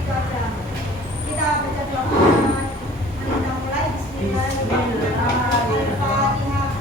itu aja. Kita baca doa Quran. Mari kita mulai. Bismillahirrahmanirrahim. Al-Fatihah.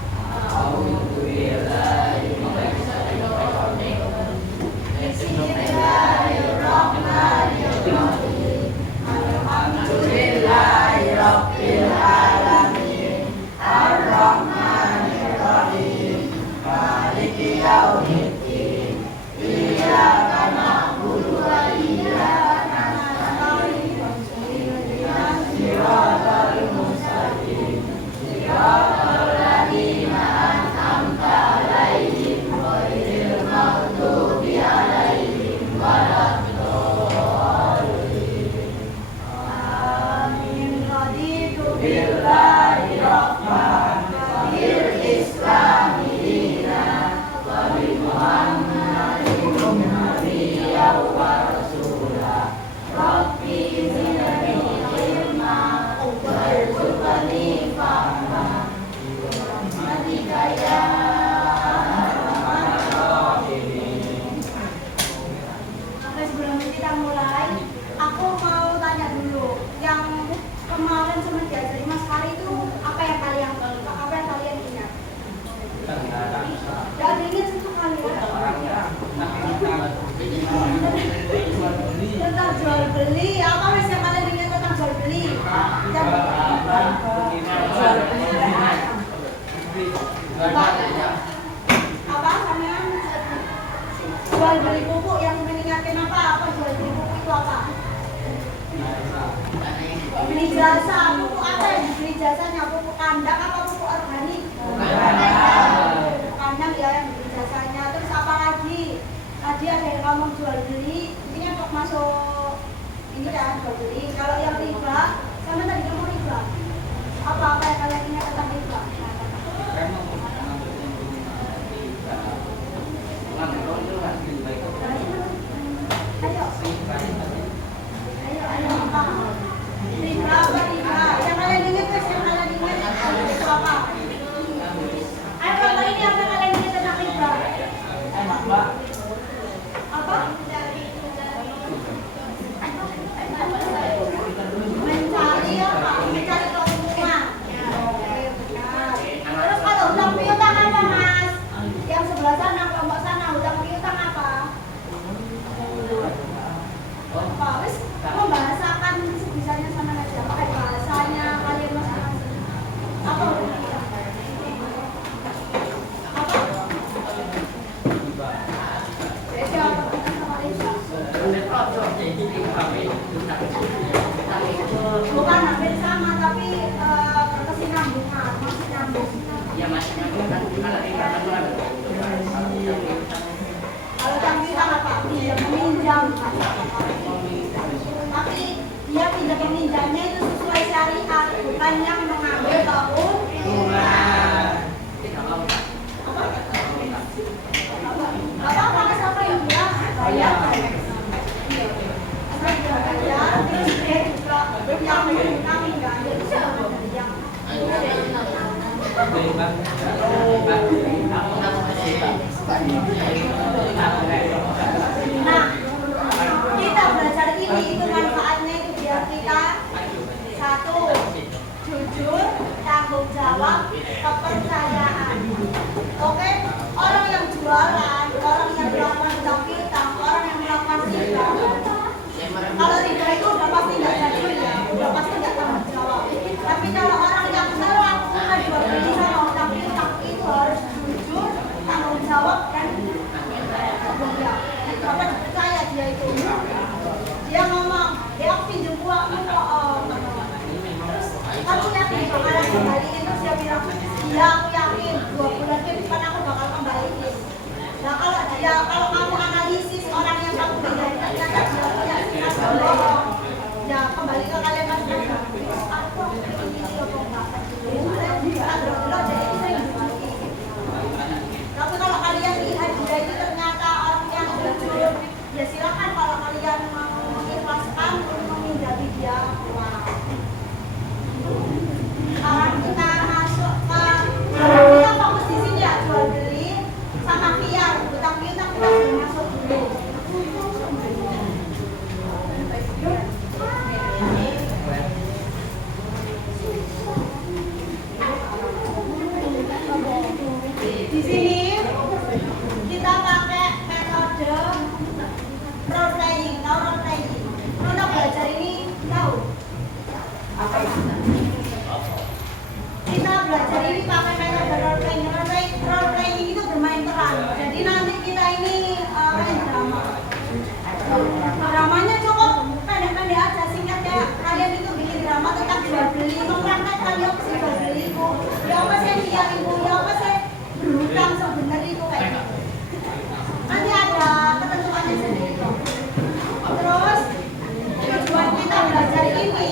Bismillahirrahmanirrahim. Alhamdulillahirabbil alamin. Ar-Rahmanirrahim. Maliki yaumiddin. Iyyaka na'budu wa iyyaka nasta'in. Ihdinas siratal mustaqim. Siratal ladzina an'amta 'alaihim ghairil maghdubi 'alaihim waladdallin. Amin. Raditu billahi rabban wa bil islami dinan wa bi Muhammadin nabiyyan wa rasula. Rabbi zidni ilma warzuqni fahma. Bismika ya Oke, sebelum kita mulai, aku mau tanya dulu. Yang kemarin sama diajari Mas Fari itu apa yang kalian ingat? Gak ada ingat satu kali ya? Tentang jual beli. Apa Mas yang kalian ingat tentang jual beli? Apa kalian? Jual beli pupuk yang mengingatkan apa? Apa jual beli pupuk itu apa? Beli jasa. Pupuk apa yang dibeli jasanya? Pupuk kandang apa pupuk organik? Pupuk kandang ya yang dibeli jasanya. Terus apa lagi? Tadi ada yang ngomong jual beli. Ini untuk masuk ini kan jual beli. Kalau yang riba, sama tadi ngomong riba. Apa yang kalian ingat tentang riba? Ayo, apa? Riba apa riba? Yang kalian ingat guys, yang kalian ingat itu apa? Ayo contoh ini apa yang kalian ingat tentang riba? Apa? Mencari apa? Mencari keuntungan. Benar. Terus kalau hutang piutang apa Mas? Yang sebelah sana, kelompok sana, hutang piutang apa? Apa? Wis membahasakan sebisanya sama aja. Pakai bahasanya kalian masing-masing. Apa? Apa? Jadi apa kita sama Lisa? Bukan hampir sama, tapi berkesinambungan, masih nyambung. Kalau yang bilang apa? Dia meminjam. Tapi dia tidak meminjamnya itu sesuai syariat, bukan yang mengambil keuntungan. Apa siapa yang bilang bayar? Bayar, terus dia juga yang menggunakan enggak ada yang Nah, kita belajar ini itu manfaatnya itu biar kita satu, jujur, tanggung jawab, kepercayaan. Oke, orang yang jualan, orang yang melakukan hutang piutang, orang yang melakukan riba. Kalau riba itu udah pasti nggak jadi ya, udah pasti nggak tanggung jawab. Tapi kalau orang yang melakukan jual beli sama hutang piutang itu harus jujur, tanggung jawab dan Bapak percaya dia itu. Dia ngomong, dia aku pinjam uangmu kok. Terus aku yakin bakalan kembaliin. Terus dia bilang, iya aku yakin 2 bulan ke depan aku bakal kembaliin. Nah kalau kamu analisis orang yang kamu pindahin ternyata dia punya sifat bohong, ya kembali ke kalian masing-masing. Aku ini kok nggak tapi kalau kalian lihat dia itu ternyata orang yang jujur, ya silakan kalau kalian mau mengikhlaskan meminjami dia uang. Sekarang kita masuk ke kita fokus di sini ya, jual beli sama khiyar, hutang piutang kita belum masuk dulu. Ya apa sih dia ibu? Ya apa sih berhutang sebenarnya itu kayak gitu. Nanti ada ketentuannya sendiri kok. Terus tujuan kita belajar ini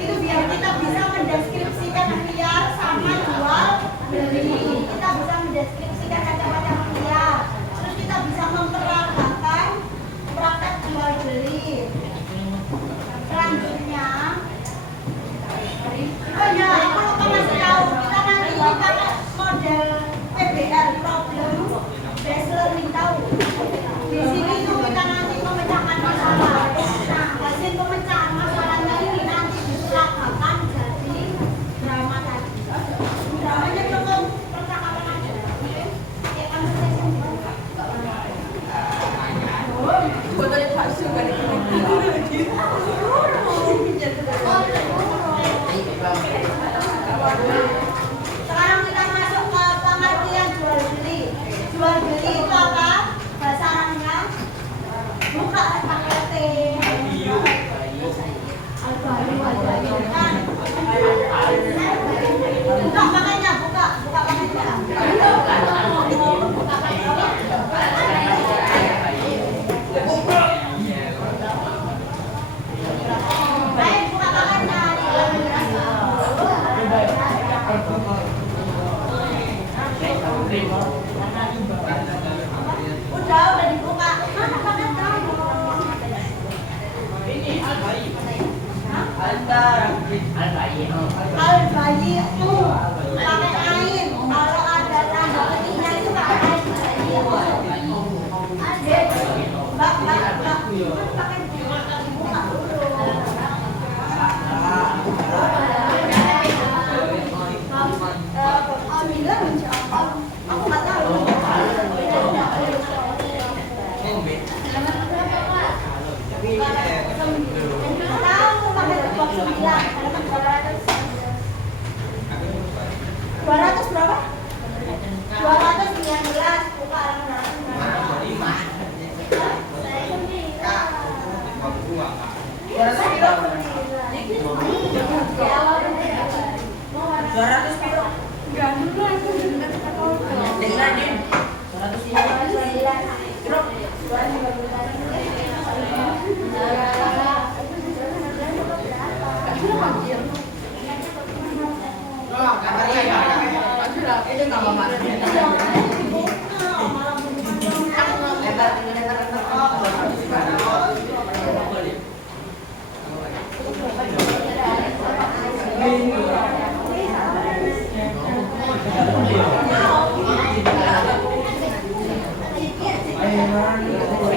itu biar kita bisa mendeskripsikan liar sama jual beli. Kita bisa mendeskripsikan macam-macam liar. Terus kita bisa memperagakan praktek jual beli. Selanjutnya, oh ya, aku lupa kasih tahu, kita nanti pakai model PBL, problem based learning, tahu. Di sini tuh kita nanti memecahkan masalah. Nah, hasil pemecahan masalahnya ini nanti diserahkan jadi drama tadi. Dramanya cukup percakapan aja. Ya kan sekarang kita masuk ke pengertian jual beli. Jual beli itu apa? Bahasa Arabnya buka pakai T. Buka pakainya, buka pakainya. Baik, buka pakainya. Udah dibuka. Mana pakai kamu? Ini al-bayi. Al-bayi itu pakai ain. Kalau ada tanda ketiknya itu pakai ain. Mbak. Pakai dibuka dulu. Alhamdulillah, insyaallah. Aku nggak tahu. Tahu pakai box 9. 200 berapa? 219. Buka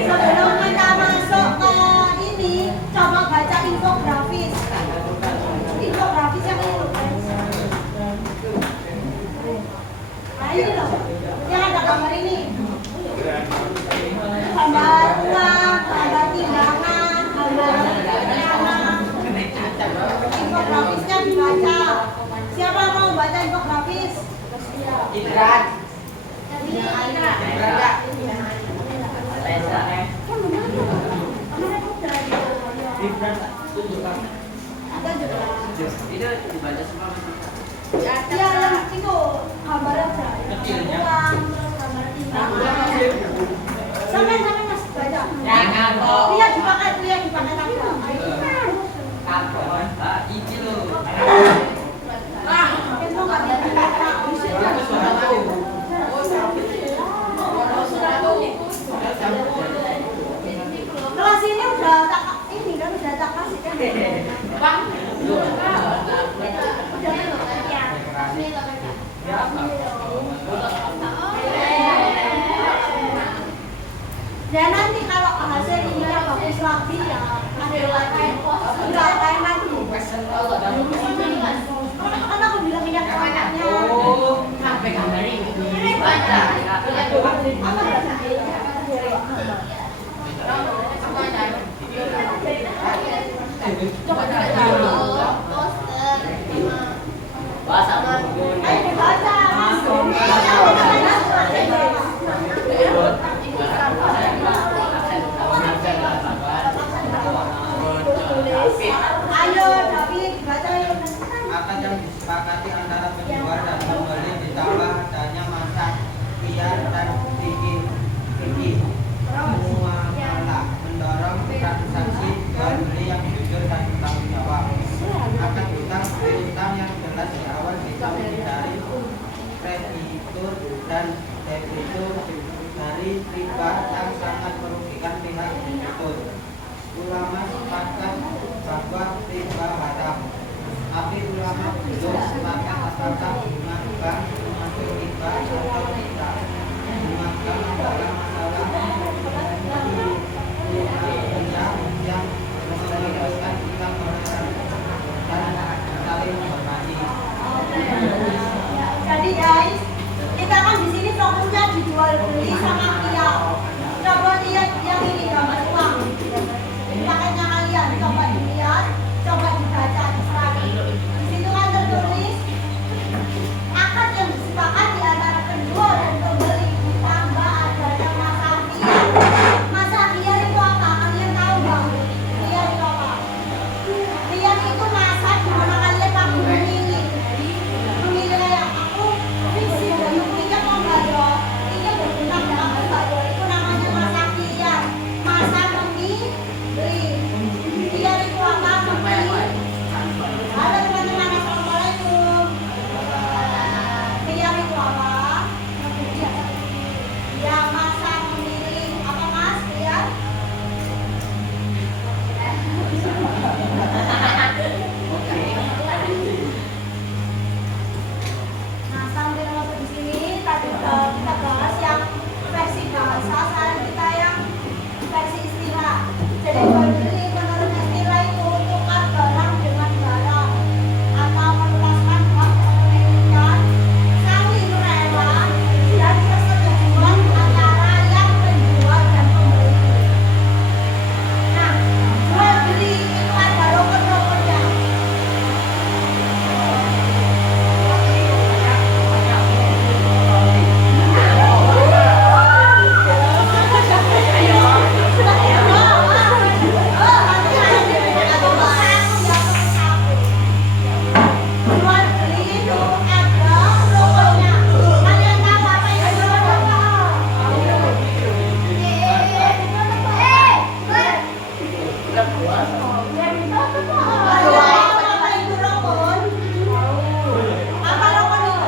Sebelum kita masuk ke ini, coba baca infografis. Infografis yang ini loh, guys. Nah ini loh, yang ada gambar ini. Gambar uang, gambar timbangan, gambar dana. Infografisnya dibaca. Siapa mau baca infografis? Indra. Itu dibaca semua. Ya yang itu gambar aja. Uang, terus gambar timbangan. Sampai mas baca. Jangan kok. Lihat dipakai tanggal. Ini loh. Itu nggak bisa dibaca. Kelas ini udah tak kasih kan? Bang. Dan nanti kalau hasil ininya bagus lagi ya ambil lagi, enggak kayak lagi. Kan aku bilang minyak kawannya. Oh, sampai gambar ini. Baca. Bahasa. Ayo dibaca. Ayo David baca yang Akad yang disepakati antara penjual dan pembeli ditambah adanya masa biar dan fikih muamalah mendorong transaksi jual beli yang jujur dan bertanggung jawab. Akad utang piutang yang jelas di awal bisa menghindari kreditur dan debitur dari riba yang sangat merugikan pihak debitur. Ulama sepakat bahwa riba haram, tapi ulama belum sepakat apakah bunga bank termasuk riba atau tidak. Bunga bank adalah masalah yang menyebabkan kita dan saling menghormati. Jadi guys, kita kan di sini fokusnya dijual beli sama kiau. Coba lihat yang ini gambar uang. Pakainya kalian coba dilihat, coba dibaca sekali. Di situ kan tertulis akad yang disepakati di antara penjual dan pembeli ditambah adanya masa biar. Masa biar itu apa? Kalian tahu nggak? Biar itu apa? Biar itu masa di mana kalian akan memilih kayak aku visi dan punya mau bayar. Ini berguna dalam bayar itu namanya masa biar. Masa memilih. Biar itu apa? Memilih. Halo teman-teman, assalamualaikum. Biar itu apa? Ya masa memilih apa mas? Biar. Nah, sambil waktu di sini tadi kita bahas yang versi bahasa, sekarang kita yang versi istilah. Jadi jual beli menurut istilah itu tukar barang dengan barang atau meluaskan hak kepemilikan saling rela dan persetujuan antara yang penjual dan pembeli. Nah, jual beli itu ada rukun-rukunnya. Jual beli itu ada rukunnya. Kalian tahu apa itu rukun? Apa itu rukun? Apa rukun itu?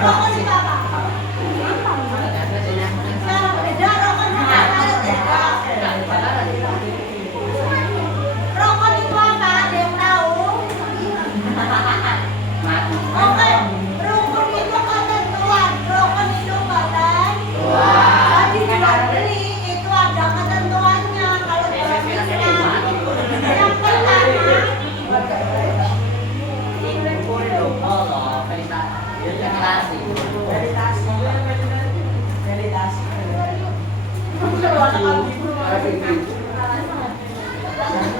Rukun itu apa? Sekarang beda rukun sama beda. Rokok itu apa? Ada yang tahu? Oke, rukun itu ketentuan. Rukun itu badan. Jadi jual beli itu ada ketentuannya. Kalau dalam Islam, yang pertama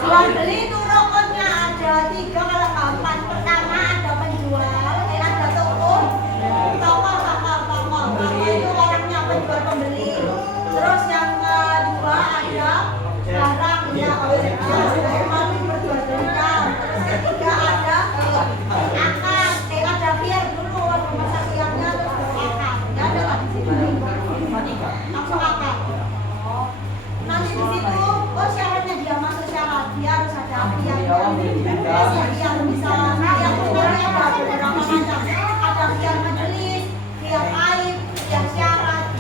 jual beli itu rukunnya ada 3 kelengkapan. Pertama ada penjual, ada toko. Toko itu orangnya penjual pembeli. Terus yang kedua ada barang ya, memang diperjualbelikan. Terus ketiga ada akad. Ada biar dulu masa siangnya terus akad. Nggak ada lah di sini. Langsung akad. Nanti di situ, oh syaratnya dia masuk syarat, dia harus ada yang bisa yang sebenarnya ada beberapa macam, ada biar majelis, biar aib, biar syarat.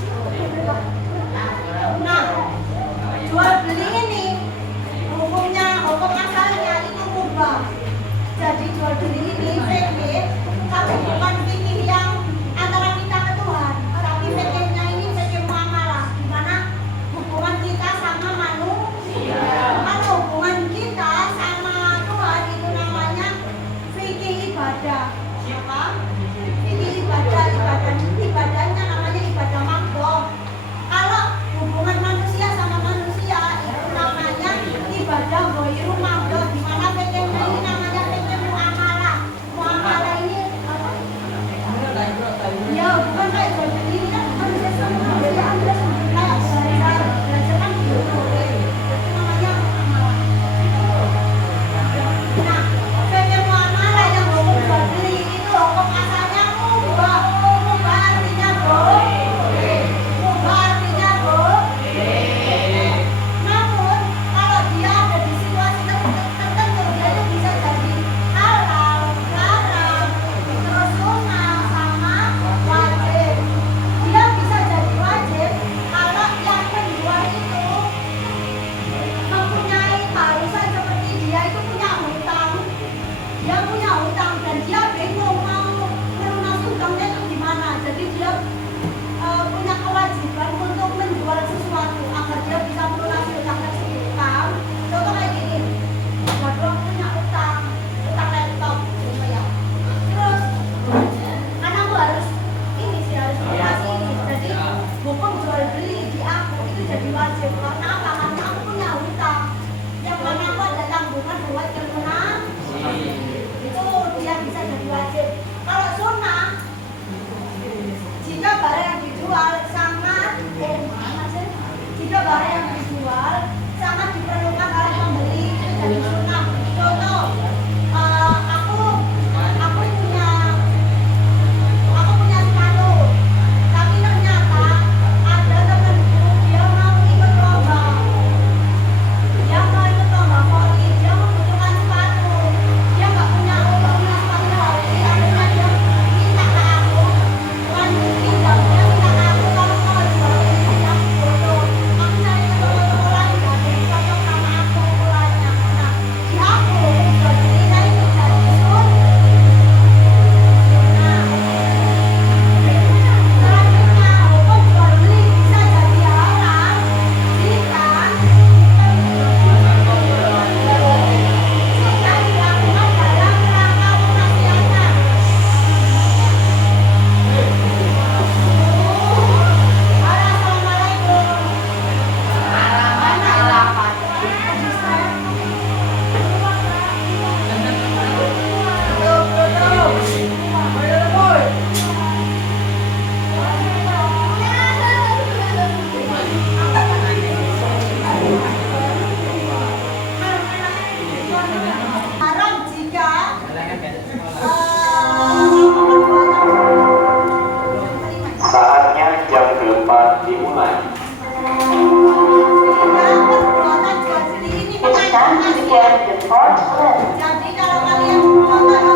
Jadi kalau kalian nonton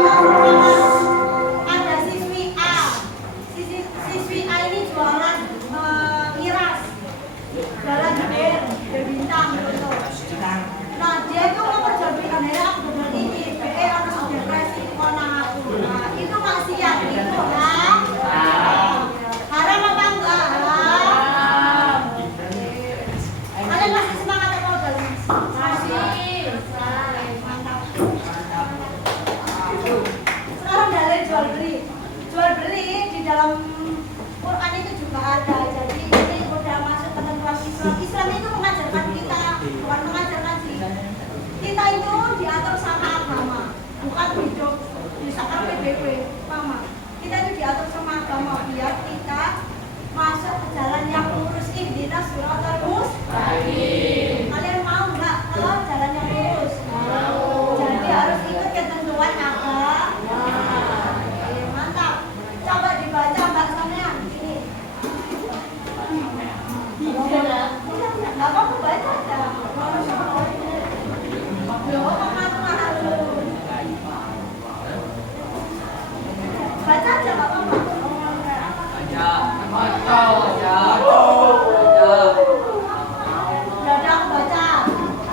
ada siswi A, siswi A ini jualan miras, jualan geder, berbintang gitu. Nah dia itu mau kerja bintangnya aku bener ini, BE harus depresi kona aku. Nah itu maksiat itu kan? Haram apa enggak? Kalian masih semangat apa udah? Masih. Mantap. Sekarang dalil jual beli di dalam Quran itu juga ada. Jadi ini udah masuk ketentuan Islam. Islam itu mengajarkan kita, bukan mengajarkan sih. Kita itu diatur sama agama, bukan hidup misalkan PBB, mama. Kita itu diatur sama agama biar kita masuk ke jalan yang lurus. Ihdinas siratal mustaqim. Kalian mau nggak ke jalan yang lurus? Mau. Jadi harus ikut ketentuan agama. Oke, mantap. Coba dibaca Mbak Sonia. Ini. Nggak apa-apa baca aja. Loh, baca aja nggak apa-apa. Udah aku baca.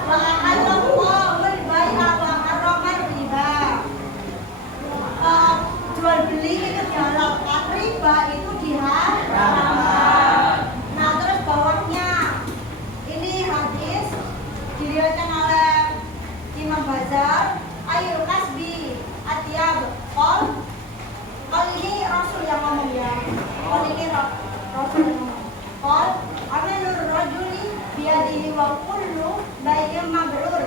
Wa ahallallahu al-bai'a wa harrama riba. Jual beli itu dihalalkan, riba itu diharamkan. Nah, terus bawahnya ini hadis diriwayatkan oleh Imam Bazar, Ayyul kasbi atyab Qal ini Rasul yang ngomong ya. Qal ini Rasul yang ngomong. Qal amalur rajuli biyadihi wa kullu bai'in mabrur.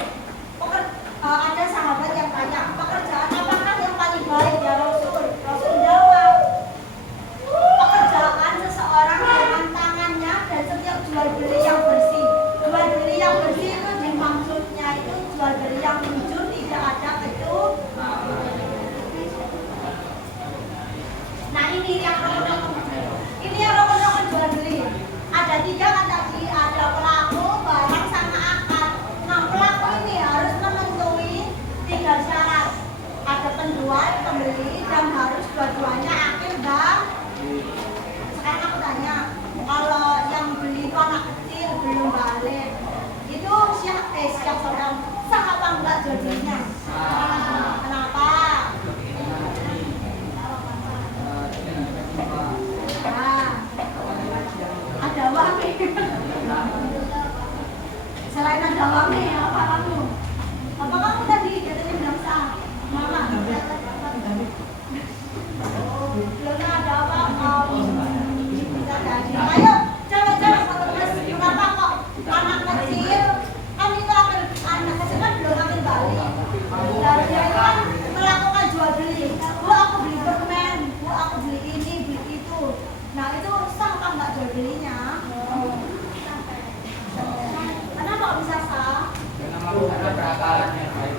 Ada sahabat yang tanya, pekerjaan apakah yang paling baik ya Rasul? Rasul jawab, pekerjaan seseorang dengan tangannya dan setiap jual beli yang bersih. Jual beli yang bersih itu maksudnya itu jual beli yang jujur, tidak ada kecurangan. Nah ini yang rokok jual beli. Ada 3 kan tadi, ada pelaku, barang, sama akad. Nah pelaku ini harus memenuhi 3 syarat. Ada penjual, pembeli, dan harus dua-duanya akil dan. Sekarang aku tanya, kalau yang beli itu anak kecil belum balik, itu siap seorang sah apa enggak jual belinya? Kenapa? Ada uang nih. Selain ada uang nih, apa kamu? Apa kamu tadi katanya bilang sah? Mama. Belum ada apa? Bisa jadi. Ayo, coba terus. Kenapa kok anak kecil? Kan itu anak kecil kan belum ambil balik. Dan dia itu kan melakukan jual beli. Bu aku beli permen, bu aku beli ini, beli itu. Nah itu sah apa enggak jual belinya? Kenapa kok bisa sah? Karena berakalan yang baik.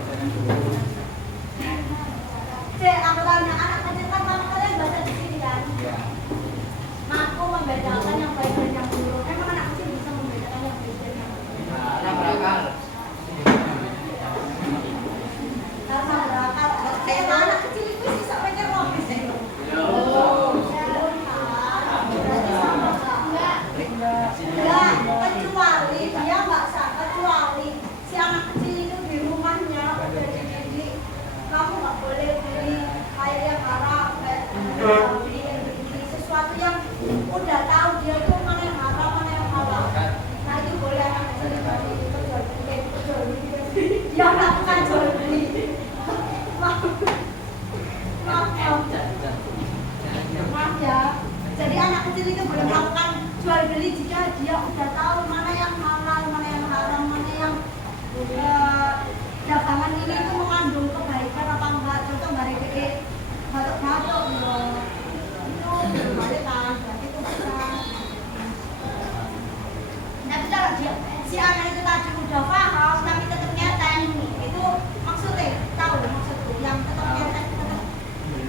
Cek, aku tanya anak kecil kan kalian baca di sini kan? Nah, aku membedakan yang baik dan yang buruk. Emang anak kecil bisa membedakan yang baik dan yang buruk? Karena berakal. Karena berakal. Kayak anak kecil itu sih sampai logis itu. Enggak, kecuali dia nggak sah, kecuali si anak kecil itu di rumahnya udah dididik, kamu nggak boleh beli kayak yang haram, kayak beli sesuatu yang udah tahu dia tuh mana yang haram, mana yang halal. Nah itu boleh anak kecil itu jual beli, dia melakukan jual beli. Maaf ya. Jadi anak kecil itu boleh melakukan jual beli jika dia udah tahu mana yang halal, mana yang haram, mana yang dagangan ini itu mengandung kebaikan apa enggak. Contoh mbak Reke batuk-batuk ya itu boleh kan, berarti itu bisa. Tapi kalau dia si anak itu tadi udah paham tapi tetap nyetel, itu maksudnya tahu maksudku yang tetap nyetel, tetap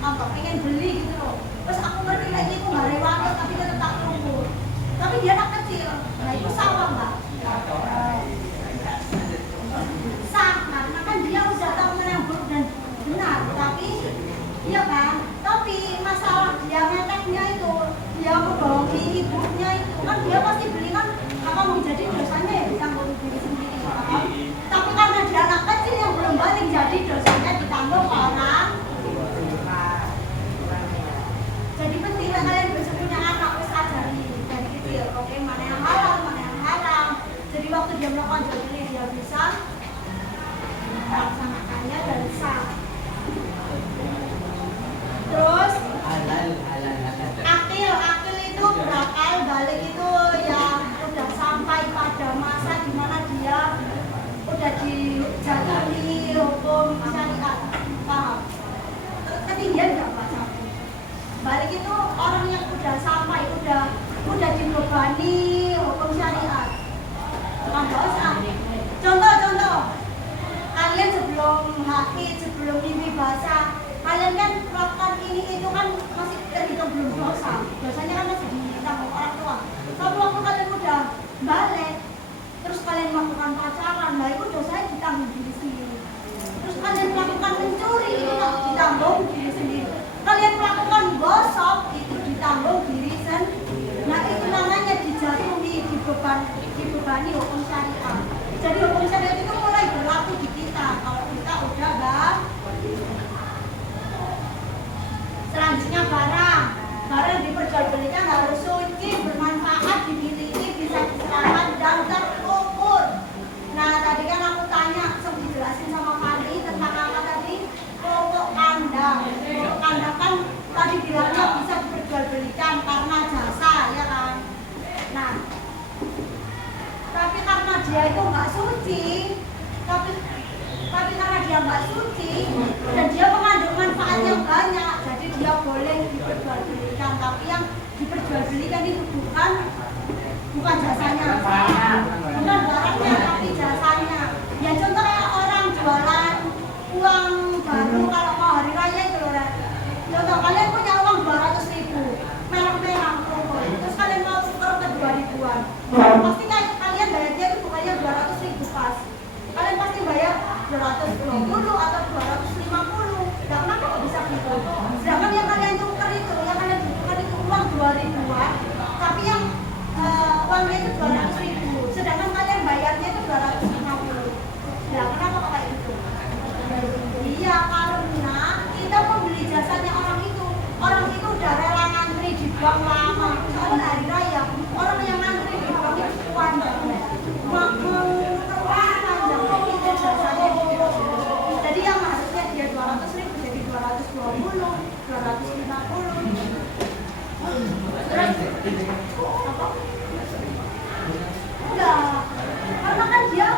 apa pengen beli gitu loh. Terus aku ngerti lagi aku nggak lewat tapi tetap tak tunggu. Tapi dia anak kecil, nah itu sama mbak. Sah karena dia pasti beli kan apa mau jadi dosanya ya ditanggung diri sendiri, paham? Tapi karena dia anak kecil yang belum balik, jadi dosanya ditanggung orang. Jadi penting lah kalian besok punya anak, harus ajari dari kecil, oke, mana yang halal, mana yang haram. Jadi waktu dia melakukan jual beli dia bisa melaksanakannya dan sah. Terus akil itu berakal balik itu yang udah sampai pada masa di mana dia udah dijatuhi hukum syariat, paham? Ketinggian nggak Pak sampai? Balik itu orang yang udah sampai, udah dibebani hukum syariat. Bukan dosa. Contoh, kalian sebelum haid, sebelum mimpi basah, kalian kan melakukan ini itu kan masih terhitung belum dosa. Dosanya kan masih ditanggung orang tua. Tapi waktu kalian udah balik, terus kalian melakukan pacaran, lah itu dosanya ditanggung diri sendiri. Terus kalian melakukan mencuri, itu ditanggung diri sendiri. Kalian melakukan gosok, itu ditanggung diri sendiri. Nah itu namanya dijatuhi, dibebani hukum syariat. Jadi hukum syariat itu mulai berlaku di kita kalau kita udah selanjutnya barang diperjualbelikan harus suci, bermanfaat, dimiliki, bisa diselamat dan terukur. Nah tadi kan aku tanya, sempat dijelasin sama Fandi tentang apa tadi? Pokok kandang. Pokok kandang kan tadi bilangnya bisa diperjualbelikan karena jasa, ya kan? Nah, tapi karena dia itu nggak suci, tapi karena dia nggak suci dan dia mengandung manfaat yang banyak, jadi dia boleh diperjualbelikan. Tapi yang diperjualbelikan itu bukan jasanya, bukan barangnya, tapi jasanya. Ya contoh kayak orang jualan uang baru kalau mau hari raya itu loh. Contoh kalian punya uang 200.000, merah-merah, terus kalian mau tukar ke 2.000-an, pasti kalian bayarnya itu bukannya 200.000 pas. Kalian pasti bayar 220 atau 250. Nah, kenapa kok bisa gitu? Sedangkan yang kalian tukar itu uang 2.000-an, tapi yang uangnya itu 200.000. Sedangkan kalian bayarnya itu 250. Nah, kenapa kok kayak gitu? Iya, karena kita membeli jasanya orang itu. Orang itu udah rela ngantri di bank lama. Soalnya hari raya, orang yang ngantri di bank itu panjang. Jadi yang harusnya dia 200.000 jadi 220, 250. Terus apa? Enggak, karena kan dia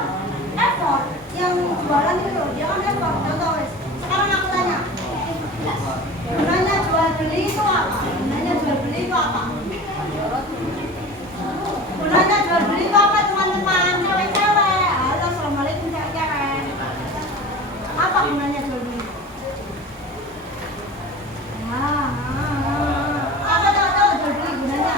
effort yang jualan itu, dia kan effort. Contoh wes. Sekarang aku tanya, gunanya jual beli itu apa? Gunanya jual beli itu apa? Gunanya jual beli itu apa teman-teman? Cewek-cewek. Halo, assalamualaikum cewek-cewek. Apa gunanya jual beli? Apa tahu jual beli gunanya?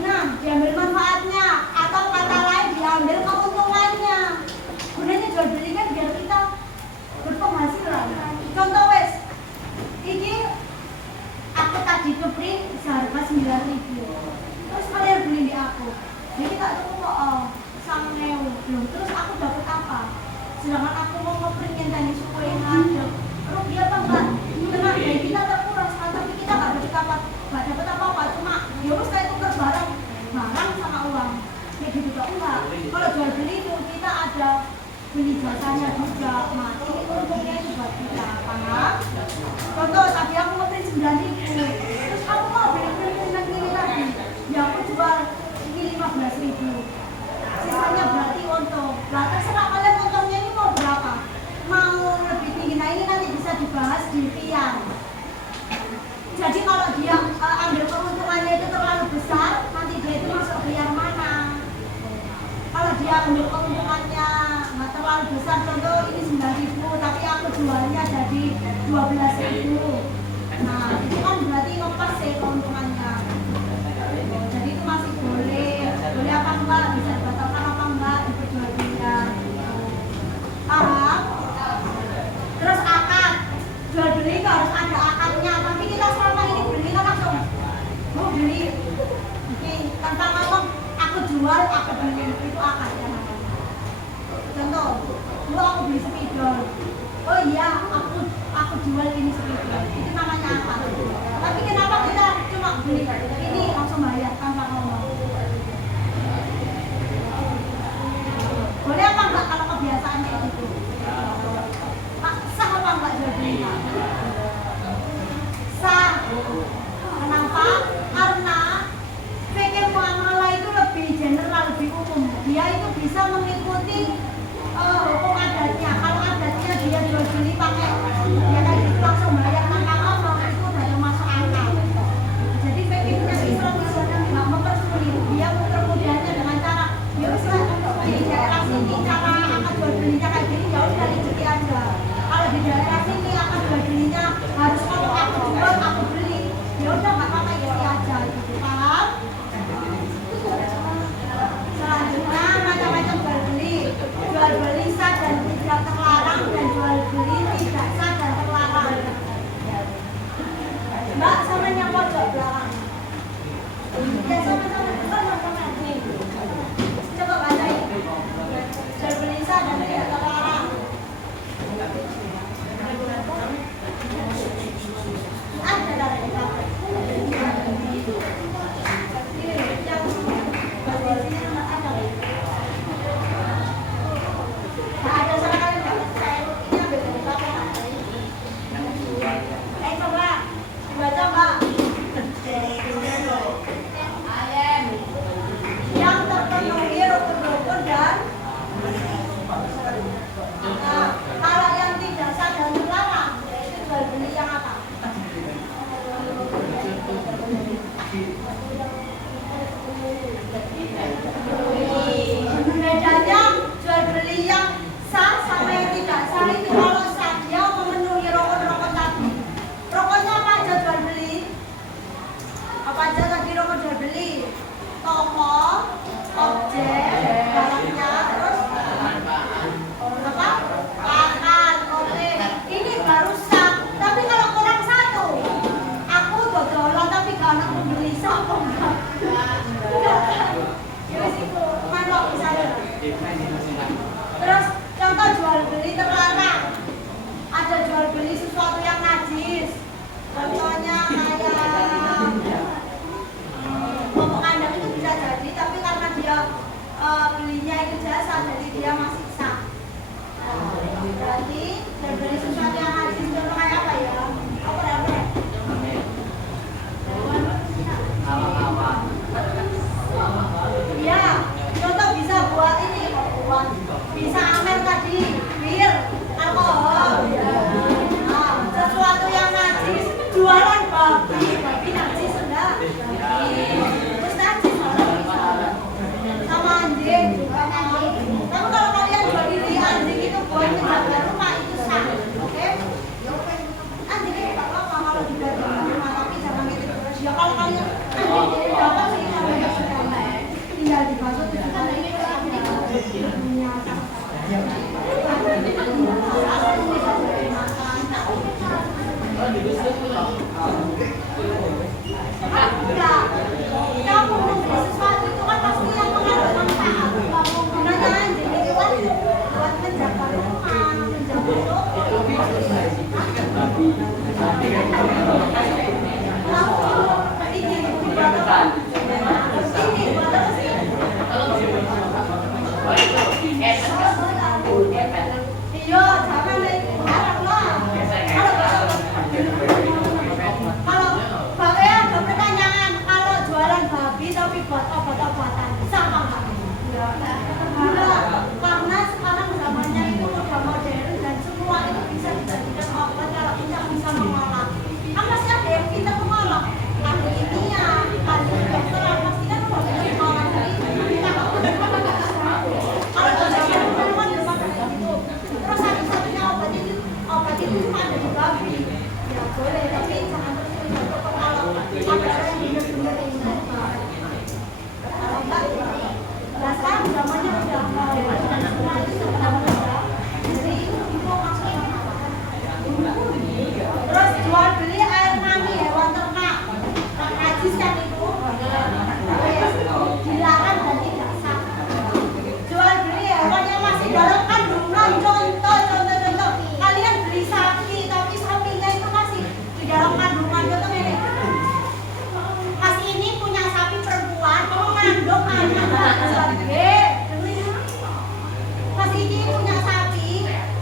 Nah, diambil manfaatnya atau kata lain diambil keuntungannya. Gunanya jual beli kan biar kita berpenghasilan. Contoh wes, ini aku tadi ke print seharga 9.000. Terus kalian beli di aku. Jadi tak tahu kok sama belum. Terus aku dapat apa? Sedangkan aku mau ngeprint yang tadi suku yang ada. Rupiah apa enggak? Tenang, ya kita terkuras, tapi kita nggak dapat apa-apa. Cuma ya wes kayak tukar barang sama uang. Ya gitu juga enggak. Kalau jual beli itu kita ada beli jasanya juga. Nah, ini untungnya itu buat kita, paham? Contoh tadi aku ngeprint 9.000. Terus aku mau beli print ini lagi. Ya aku jual ini 15.000. Sisanya berarti untung. Nah, terserah kalian untungnya ini mau berapa? Mau lebih tinggi. Nah, ini nanti bisa dibahas di pian. Jadi kalau dia ambil keuntungannya itu terlalu besar, nanti dia itu masuk biar mana? Kalau dia ambil keuntungannya nggak terlalu besar, contoh ini 9.000, tapi aku jualnya jadi 12.000. Nah, itu kan berarti ngepas ya keuntungannya. Jadi itu masih boleh apa enggak, bisa dibatalkan apa enggak, diperjualbelikan. Paham? Terus akad, jual beli itu harus ada akadnya. Tapi kita selama ini beli kan langsung mau beli jual, aku beli, itu akad ya namanya. Contoh, dulu aku beli spidol. Oh iya, aku jual ini spidol. Itu namanya akad. Tapi kenapa kita cuma beli ini langsung bayar tanpa ngomong? Boleh apa enggak kalau kebiasaan kayak gitu? Sah apa enggak jual beli? Sah. Kenapa? Karena fikih muamalah itu lebih general, lebih umum. Dia itu bisa mengikuti hukum adatnya. Kalau adatnya dia jual beli pakai dia kayak gitu langsung bayar tanpa ngomong, itu udah termasuk akal. Jadi fikihnya Islam itu nggak mempersulit. Dia mempermudahnya dengan cara ya udah di daerah sini cara akad jual belinya kayak gini, ya udah rezeki aja. Kalau di daerah sini akad jual belinya harus ngomong aku jual, aku beli. Ya udah nggak apa-apa isi aja gitu, paham? Selanjutnya macam-macam jual beli sah dan tidak terlarang, dan jual beli tidak sah dan terlarang. Mbak sama yang pojok belakang. Ya sama-sama nih. Coba bacain. Jual beli sah dan tidak terlarang. Ada dari belakang. Yang terpenuhi rukun-rukun dan kalau yang tidak sah dan terlarang yaitu jual beli yang apa? Bedanya jual beli yang sah sama yang tidak sah itu kalau sah dia memenuhi rukun-rukun tadi. Rukunnya apa aja jual beli? Apa aja tadi rukun jual beli? Toko, objek, barangnya, terus apa? Pakan, oke. Ini baru sah. Tapi kalau kurang satu, aku dodolan tapi gak ada pembeli sah kok enggak? Enggak kan? Ya itu manok misalnya. Terus contoh jual beli terlarang. Ada jual beli sesuatu yang najis. Contohnya kayak popok kandang itu bisa jadi, tapi karena dia belinya itu jasa, jadi dia masih sah. Berarti jual beli sesuatu yang najis contoh kayak apa ya? Apa ya? Ya, contoh bisa buat ini, bisa amer tadi, bir, alkohol. Nah, sesuatu yang najis, jualan babi najis enggak? Terus najis malah sama anjing juga kan. Tapi kalau kalian jual diri anjing itu buat menjaga rumah itu sah, oke? Anjing itu nggak apa-apa kalau dibuat di rumah, tapi jangan gitu terus. Ya kalau kalian anjing itu dapat sih kalau nggak suka, tinggal dibasuh itu kan ini punya enggak, kamu membeli sesuatu itu kan pasti yang mengandung manfaat. Gunanya anjing itu kan buat menjaga rumah, menjaga toko. Kamu ini buat apa? Ini buat apa sih? Iya, jangan deh, harap lah. Kalau dalam kandungan. Contoh. Kalian beli sapi, tapi sapinya itu masih di dalam kandungan. Contoh ini. Mas ini punya sapi perempuan, mengandung anak sebagai. Mas ini punya sapi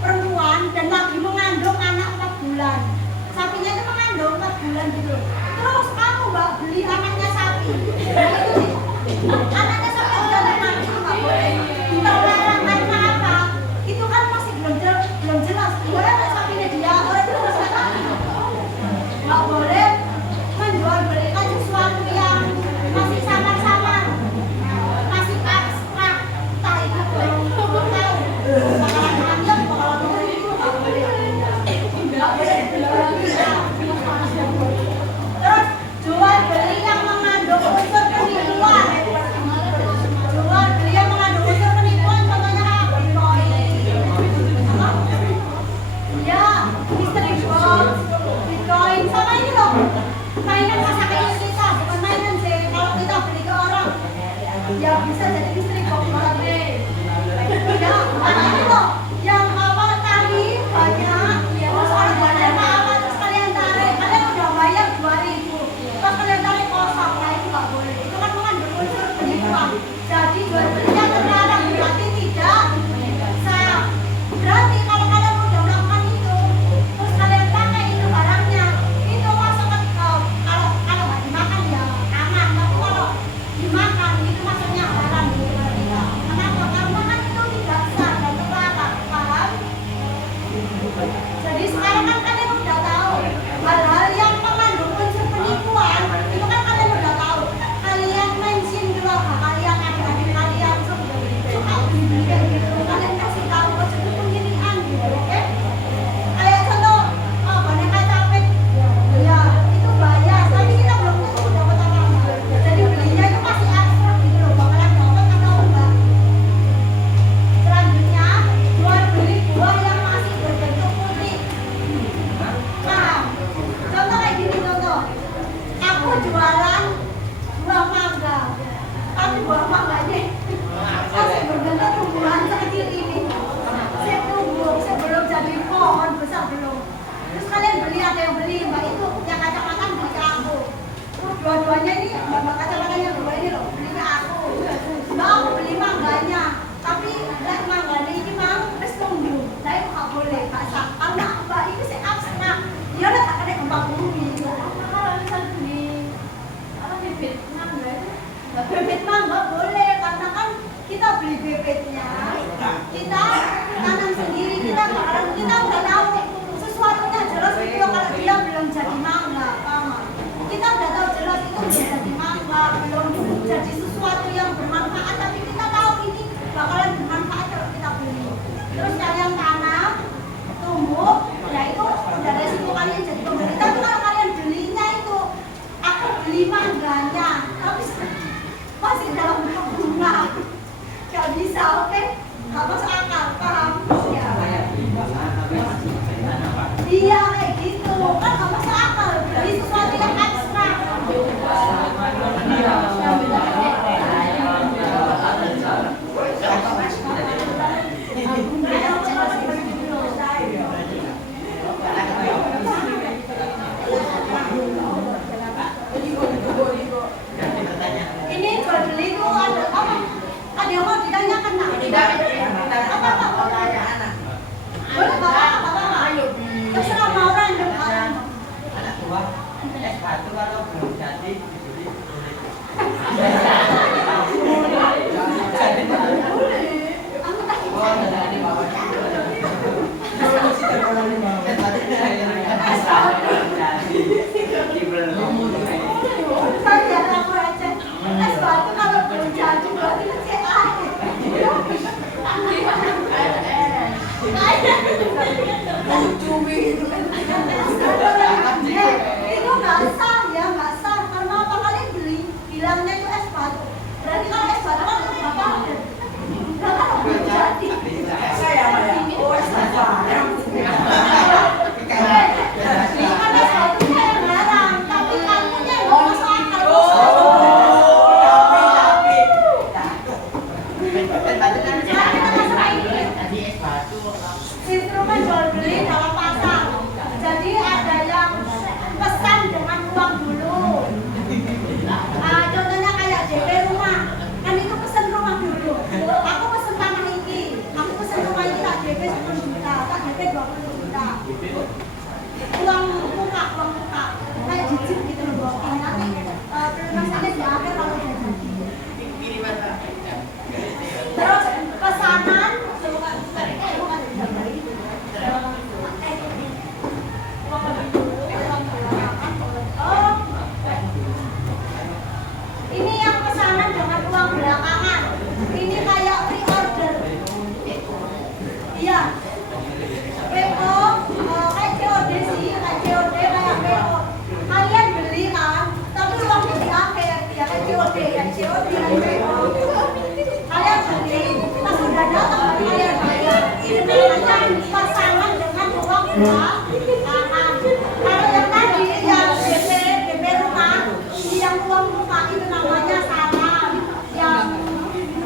perempuan dan lagi mengandung anak 4 bulan. Sapinya itu mengandung 4 bulan gitu. Terus kamu mbak beli anaknya sapi. Anaknya sapi udah mati itu nggak boleh. Terlarang karena apa? Itu kan masih belum jelas. Boleh nggak sapinya dia? Boleh terus nggak boleh menjual belikan sesuatu yang masih samar-samar, masih abstrak. Tak itu belum tahu. Bakalan panjang, bakalan ngeri itu nggak boleh. Nggak boleh. Terus jual beli yang mengandung unsur penipuan. Jual beli yang mengandung unsur penipuan contohnya apa? Ya, mystery box, Bitcoin, sama ini loh. Mainan masa kecil kita, bukan mainan sih. Kalau kita beli ke orang, ya bisa jadi mystery box banget. Ya, bukan ini loh. Yang awal tadi banyak, terus orang banyak apa terus kalian tarik, kalian udah bayar 2.000, terus kalian tarik kosong, nah itu nggak boleh. Itu kan mengandung unsur penipuan. Jadi jual belinya terlarang, berarti tidak sah. Berarti kalau kalian udah melakukan itu, terus kalian pakai itu barangnya, itu masuk ke kalau nggak dimakan ya aman, tapi kalau dimakan itu masuknya haram gitu kita. Kenapa? Karena kan itu tidak sah dan terlarang, paham? Jadi sekarang kan kalian udah tahu hal-hal yang mengandung unsur penipuan itu kan kalian udah tahu. Kalian mention dulu apa kalian adik-adik kalian suka beli kayak gitu. Kalian kasih tahu unsur pengirian gitu, oke? Kayak contoh boneka capek, ya itu bayar, tapi kita belum tentu dapat apa-apa. Jadi belinya itu masih abstrak gitu loh, bakalan dapat atau enggak. Selanjutnya jual beli buah yang masih berbentuk putih. Nah, contoh kayak gini contoh. Aku jualan buah mangga, tapi buah mangganya masih berbentuk tumbuhan sekecil ini. Saya tumbuh, saya belum jadi pohon besar belum. Terus kalian beli, ada yang beli, mbak itu yang kacamata beli ke aku. Dua-duanya ini, mbak kacamata yang dua ini loh, beli ke aku. Mbak aku beli mangganya, tapi lihat mangganya ini mau terus tumbuh. Nah itu nggak boleh, nggak sah. Karena mbak itu saya abstrak, dia udah tak ada gempa bumi. Kalau misalnya beli bibit mangga itu, bibit mangga boleh, karena kan kita beli bibitnya, kita tanam sendiri, kita udah tahu sesuatunya jelas itu kalau dia belum jadi mangga, paham? Kita udah tahu jelas itu belum jadi mangga, belum jadi sesuatu yang bermanfaat, tapi kita tahu ini bakalan bermanfaat kalau kita beli. Terus kalian tanam, tumbuh, ya itu udah resiko kalian jadi pembeli. Tapi kalau kalian belinya itu, aku beli mangganya, tapi masih dalam bentuk bunga, gak bisa, oke? Gak masuk akal, paham? Ya. Iya kayak gitu, kan gak masuk akal. Beli sesuatu yang abstrak. Ini jual beli itu ada apa? Ada yang mau ditanyakan nak? Apa? Boleh bapak? Ayo. Terserah mau random kan? Anak buah S1 kalau belum jadi dibeli saya aku aja. S1 kalau belum jadi berarti masih itu nggak sah ya, nggak sah. Karena apa kalian beli bilangnya itu es batu, berarti kalau es batu kan nggak apa-apa. Nah kalau belum jadi Saya oh es batu kan es batu saya larang, tapi kamunya yang nggak masuk akal. tapi Sekarang kita masuk ini. DP 20 juta. Uang muka. Kayak jijik gitu loh booking. Nanti pelunasannya di akhir kalau udah jadi. Terus pesanan ini yang pesanan dengan uang belakangan. Ini kayak pre-order. Iya. PO kayak COD sih, kayak COD kayak PO. Kalian beli kan, tapi uangnya di akhir. Ya kayak COD kayak PO. Kalian beli, pas udah datang kalian bayar. Ini namanya pesanan dengan uang belakangan. Kalau yang tadi yang DP rumah, yang uang rumah itu namanya salah. Yang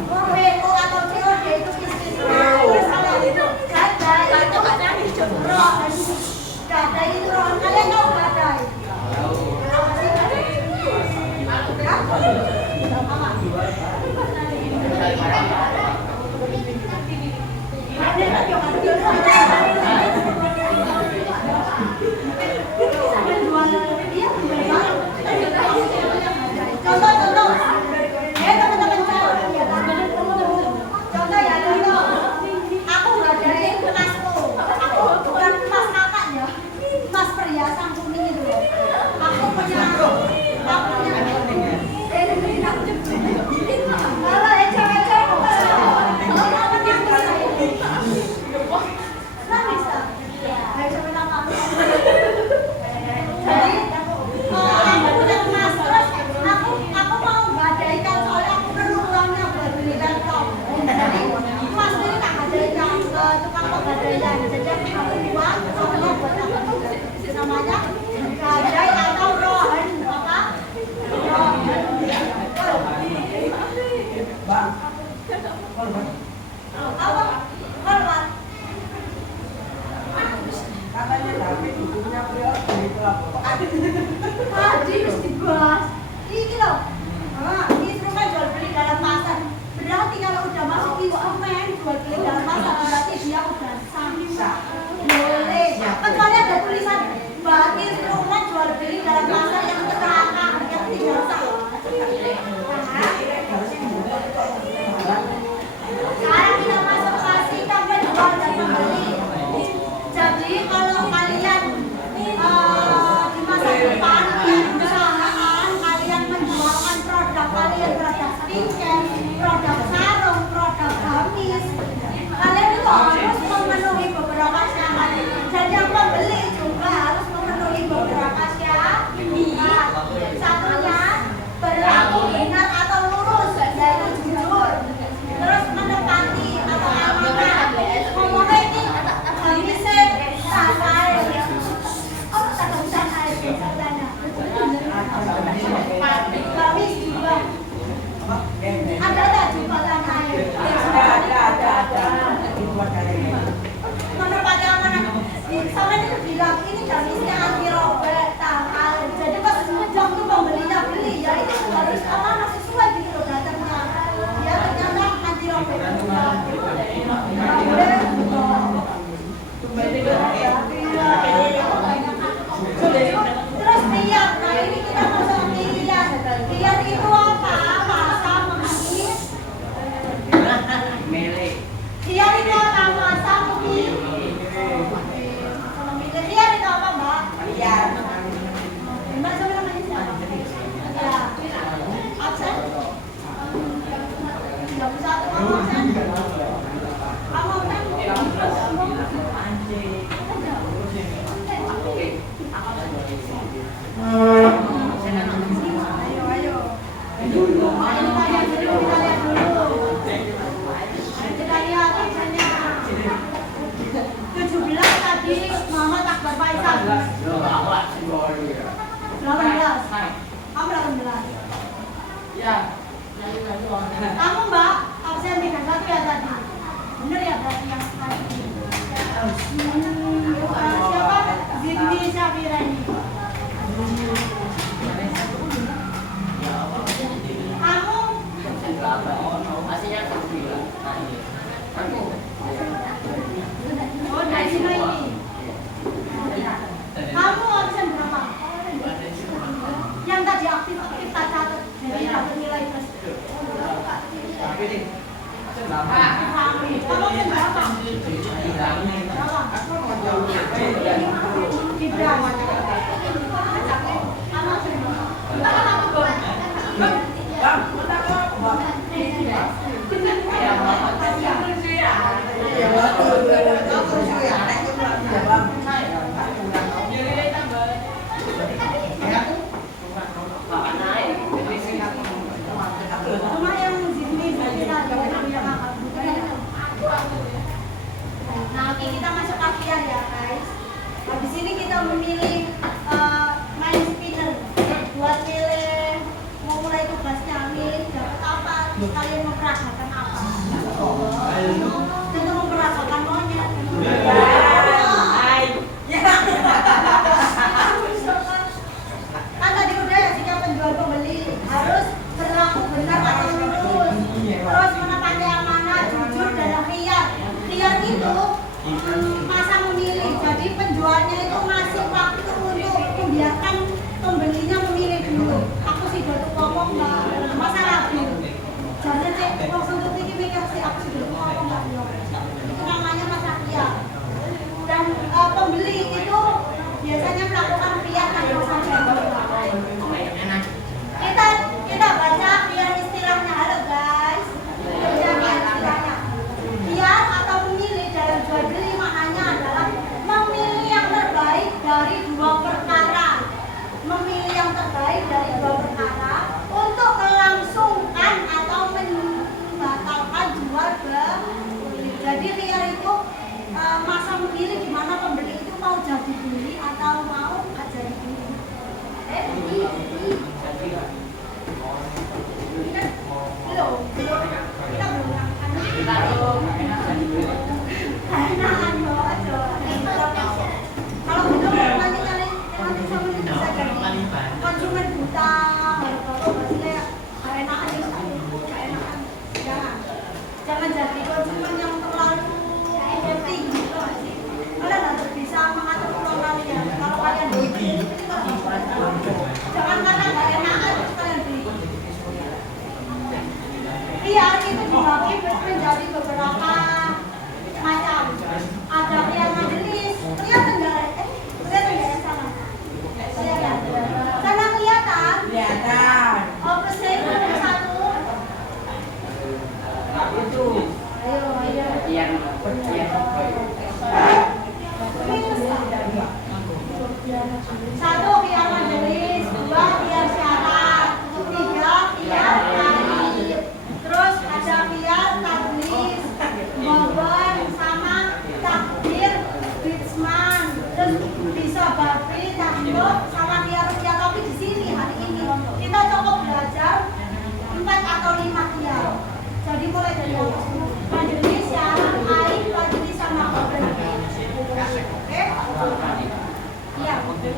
PO atau COD itu bisnisnya. Terus kalau itu gadai itu ada roh. Gadai itu roh. Kalian tahu gadai? Apa sih gadai? Contoh, teman-teman contoh ya, aku ngadain emasku, aku bukan emas kakak ya, emas perhiasan kuning itu, aku punya namanya gadai atau rohan apa? Korban. Katanya David bukunya beliau dari pelabuhan. Tadi harus dibahas. Ini loh. Instrumen jual beli dalam pasar. Berarti kalau udah masuk instrumen jual beli dalam pasar berarti dia udah sah. Boleh. Kecuali ada tulisan bahwa instrumen jual beli dalam pasar yang terlarang yang tidak sah. Sekarang kita masuk ke sikap penjual dan pembeli. Jadi kalau kalian di masa depan perusahaan kalian menjualkan produk kalian, produk skincare, produk sarung, produk gamis, kalian itu harus memenuhi beberapa syarat. Dan yang pembeli juga harus memenuhi beberapa syarat. Satunya berlaku benar atau lurus, yaitu jujur. Terus menepati atau amanah. Ngomongnya ini gamisnya santai. Oh, tak santai sana. Gamis juga. Ada tak juga santai? Ada. Menepati amanah. Sama itu bilang ini gamisnya anti robek, tangkal. Jadi pas jam tuh pembelinya beli, ya itu harus amanah sesuai gitu loh datangnya. Ya ternyata anti robek juga. Terus lihat, nah ini kita masuk lihat. Lihat itu apa? Masa menghakimi. Lihat itu apa? Masa menghakimi. Lihat itu apa, Mbak? Mbak siapa namanya siapa? Ya. Absen? 31 kamu absen? Kamu absen? Ayo. Kita lihat absennya. 17 tadi Muhammad Akbar Faisal. 18. Kamu 18. Ya. Kamu Mbak absen dengan 1 ya tadi. Bener ya berarti yang tadi. Siapa? Zidni Syafirani. Kamu? Oh dari sini. Oke, kita masuk kafian ya guys. Habis ini kita memilih main spinner. Buat milih mau mulai tugasnya, milih dapat apa, kalian memperagakan apa. Tentu memperagakan monyet. Kan tadi udah ya, jika penjual pembeli harus berlaku benar atau lurus, terus menepati amanah, jujur dan khiyar. Khiyar itu masa memilih, jadi penjualnya itu ngasih waktu untuk membiarkan pembelinya memilih dulu. Aku sih udah ngomong nggak masa ragu, jangan cek langsung tuh mikir sih aku sih udah ngomong nggak bilang. Itu namanya masa khiyar. Dan pembeli itu biasanya melakukan khiyar tanpa sadar. Kita baca biar istilahnya. Halo guys, baca biar istilahnya. Biar atau memilih dalam jual beli maknanya adalah memilih yang terbaik dari dua perkara. Memilih yang terbaik dari dua perkara untuk melangsungkan atau membatalkan jual beli. Jadi biar itu masa memilih di mana pembeli itu mau jadi beli atau mau nggak jadi beli. Belum, kita belum enakan loh aja. Kalau gitu nanti sama bisa jadi konsumen buta. Kalau maksudnya enakan itu enakan. Jangan jadi konsumen yang terlalu penting gitu sih. Kalian harus bisa mengatur uang kalian. Kalau kalian beli, jangan karena nggak enakan terus kalian beli. Iya, itu dibagi menjadi beberapa macam. Ada yang majelis, kelihatan nggak? Kelihatan nggak yang sana? Kelihatan. Sana kelihatan? Kelihatan. Oh, pesan nomor 1. Itu. Ayo. Yang Satu biar majelis, dua biar syarat, tiga biar tarif, terus ada biar tablis, bobon sama takbir, bitsman, terus bisa babi, tahluk, sama biar rupiah. Tapi di sini hari ini kita cukup belajar 4 atau 5 biar. Jadi mulai dari atas dulu. Majelis, syarat, aib, majelis sama bobon. Oke? Iya, boleh.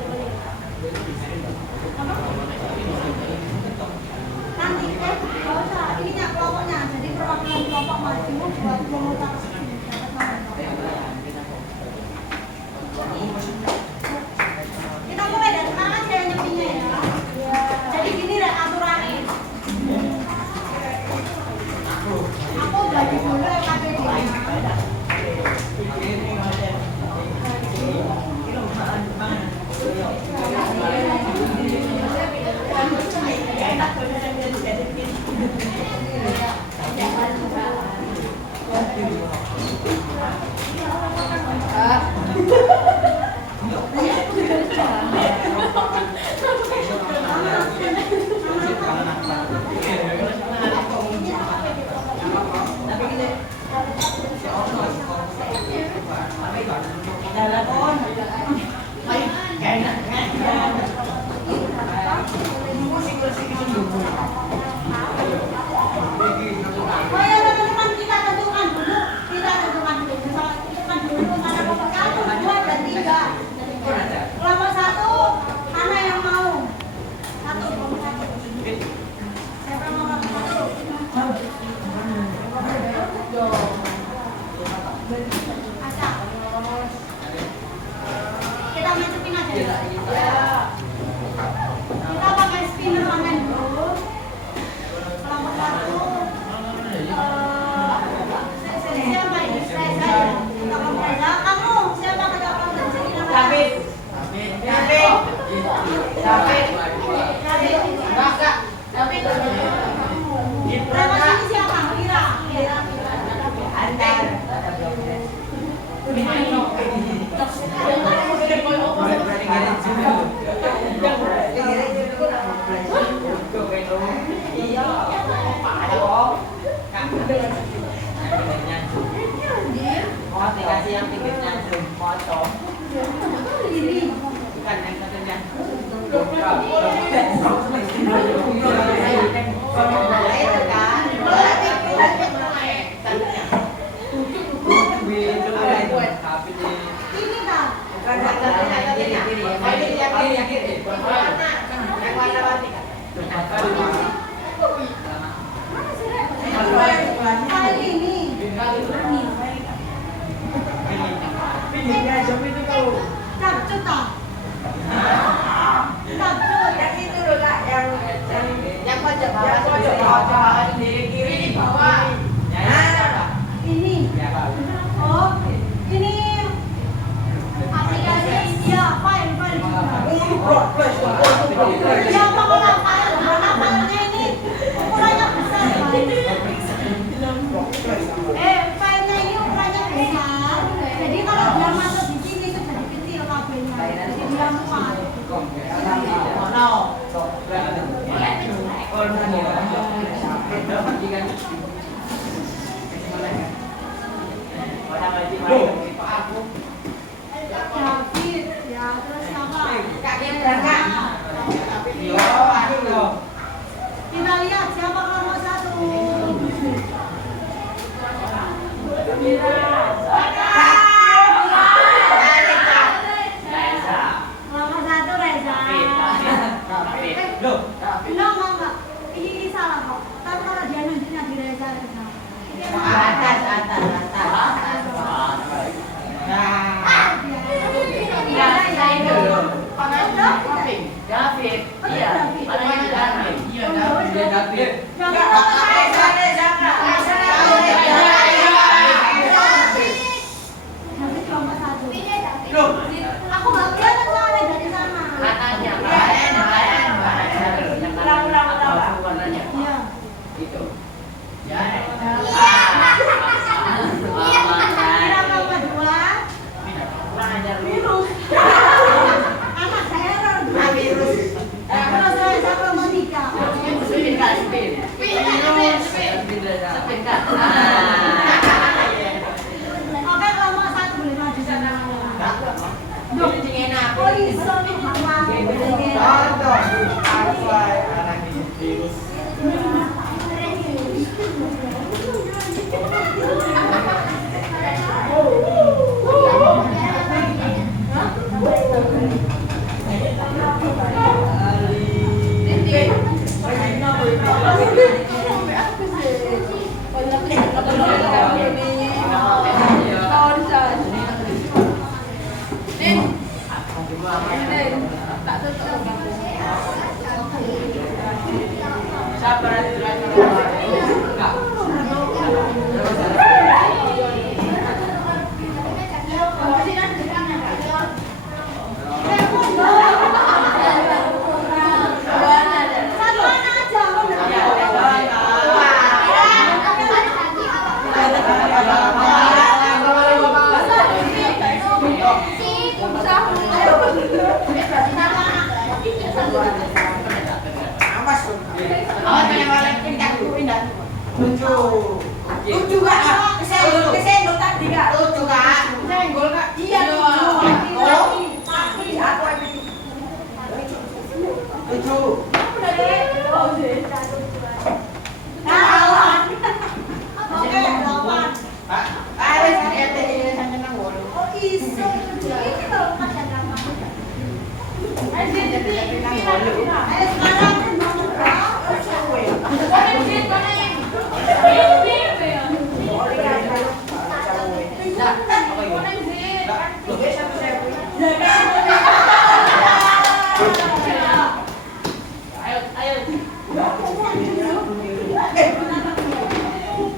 Nanti nggak usah, ininya kelompoknya, jadi perwakilan kelompok maju buat memutar kita mulai dari mana aja yang nyepinya ya. Jadi gini deh aturannya. Aku bagi dulu KPD-nya. Oh ya teman-teman, kita tentukan dulu mana kelompok 1, 2, dan 3. Kelompok 1 mana yang mau? 1 kelompok 1. Siapa mau kelompok 1? Asa. Kita masukin aja. Kita pakai spinner online dulu. Kelompok 1. Siapa ini? Saya. Kamu siapa ketua kelompok sini namanya? David. Nama sini siapa? Mira. Antar. Berarti dikasih yang pinggirnya potong. Ini. Bukan yang satunya. Ini kan. Kali ini. Pinggirnya jam itu kau. Capcut tak? Capcut. Yang itu loh kak, yang pojok Yang pojok bawah, di kiri di bawah. Ini. Oh, ini aplikasi ya file juga. Ya pokoknya filenya ini ukurannya besar. Filenya ini ukurannya besar. Jadi kalau dia masuk di sini itu jadi kecil kabelnya. Jadi dia muat. David, ya terus apa? Kita lihat siapa nomor satu. Nomor satu Reza. Enggak. Ini salah kok. Tapi kalau dia nunjuknya di Reza. Ini Atas. Iya, saya dulu. David. Iya. Mana David? Iya, David. Aku nggak kelihatan soalnya dari sana. Katanya. Warnanya. Iya. Itu. Ya. Kira nomor kedua. Virus. Anak saya nomor dua. Terus saya nomor tiga. Oke, nomor satu boleh maju sana. Oh, iso nih mama. Lucu kak, kesenggol tadi kak. Lucu kak. Kesenggol kak. Iya lucu. Tapi aku yang Lucu. Oke, delapan. Pak. Oh, iso. Ini kalau macam apa? Sekarang nomor berapa?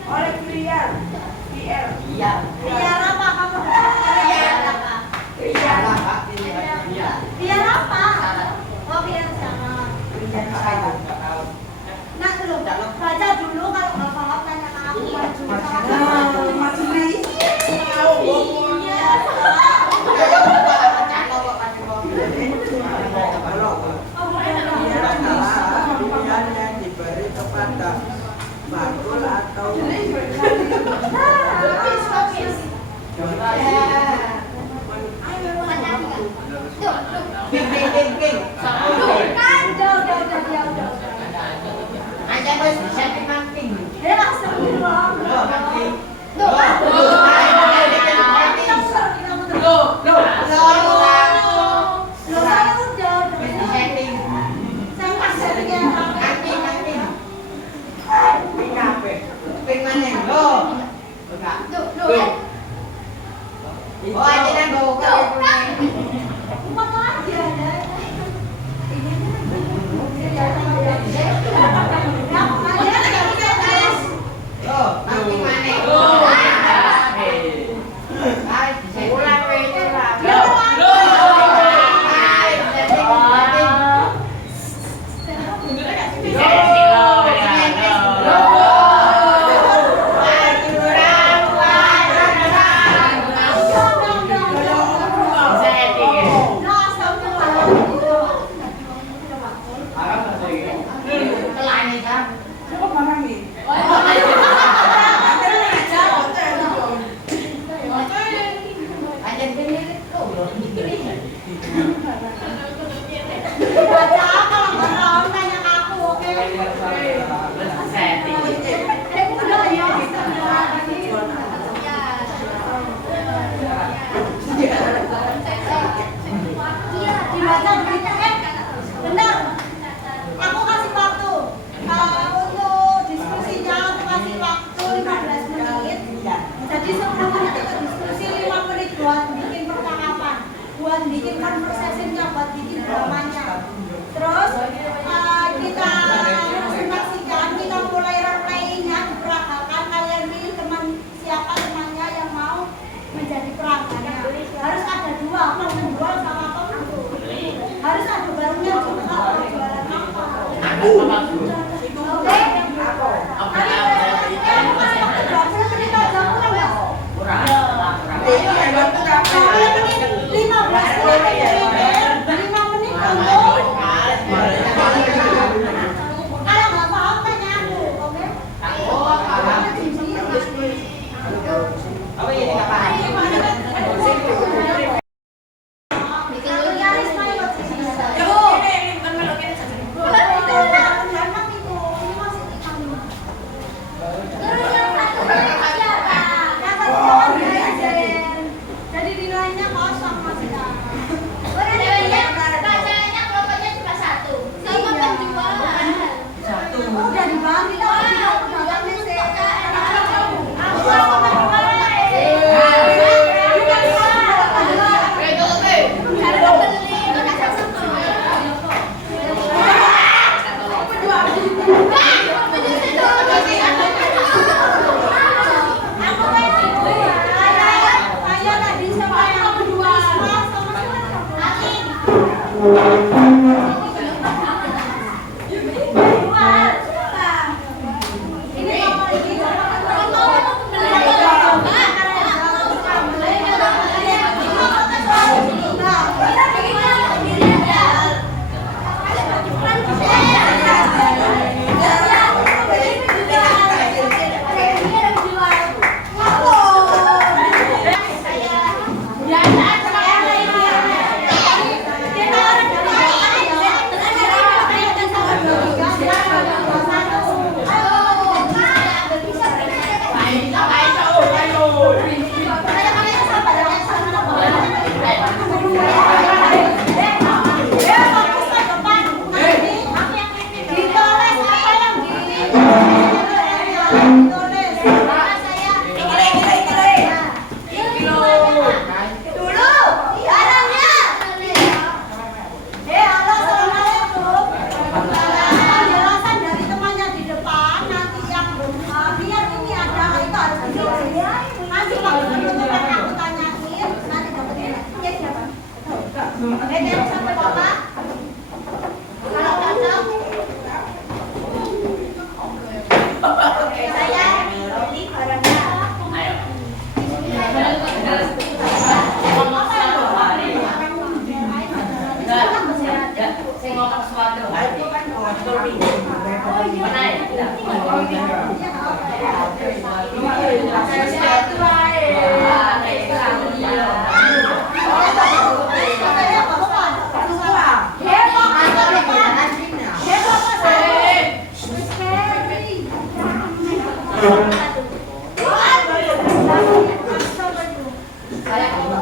oleh pilihan PR. Iya. Biar apa kamu? PR. Biar apa? Oh, biar sama. Ping. Kan, udah, dia udah. Aja bos, siapa yang ping? Astagfirullah. Ping. Tuh, kan? Ping mana? Loh. Oh, aja dan bawa bikin conversation-nya, buat bikin dramanya. Terus kita presentasikan, kita mulai role-play-nya, diperagakan. Kalian pilih teman siapa temannya yang mau menjadi peragannya. Harus ada dua, penjual sama pembeli. Harus ada barangnya juga, jualan apa. Oke?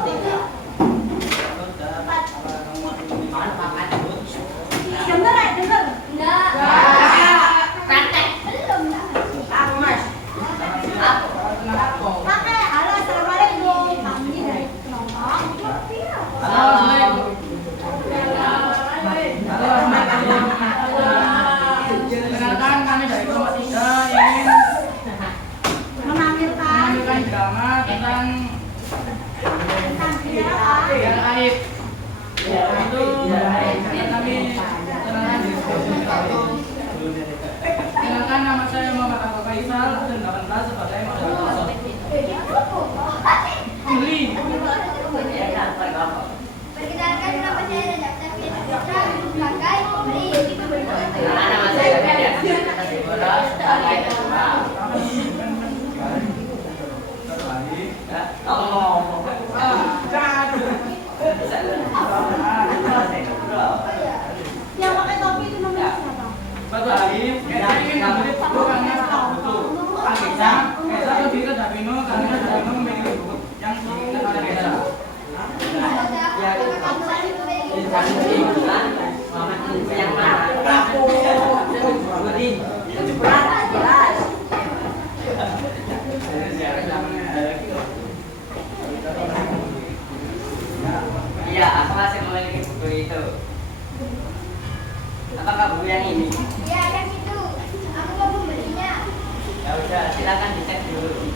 tiga, empat. Mana pakai? Dengar ya, dengar. Enggak. Praktek. Belum dah. Aku mas. Aku. Aku. Pakai halo assalamualaikum. Kami dari Kenomong. Assalamualaikum. Halo, perkenalkan kami dari kelompok 3 ingin Menampilkan menampilkan drama tentang dia apa? biar aib. Itu kami kenalan diri kami. Kenalkan, nama saya Muhammad Abdul Faisal dan 18 sebagai moderator. Beli. Perkenalkan nama saya Rajab Taufik Putra sebagai pembeli. Nama saya Media. Boros sebagai ketua. Yang pakai topi itu namanya siapa? Suatu hari, saya ingin membeli buku karena buku. Kesa lebih ke Davino karena Davino memiliki buku yang diinginkan oleh Kesa. Yang mana? Iya, aku masih memiliki buku itu. Apakah buku yang ini? Ya, yang itu. Aku mau membelinya. Ya udah, silakan dicek dulu.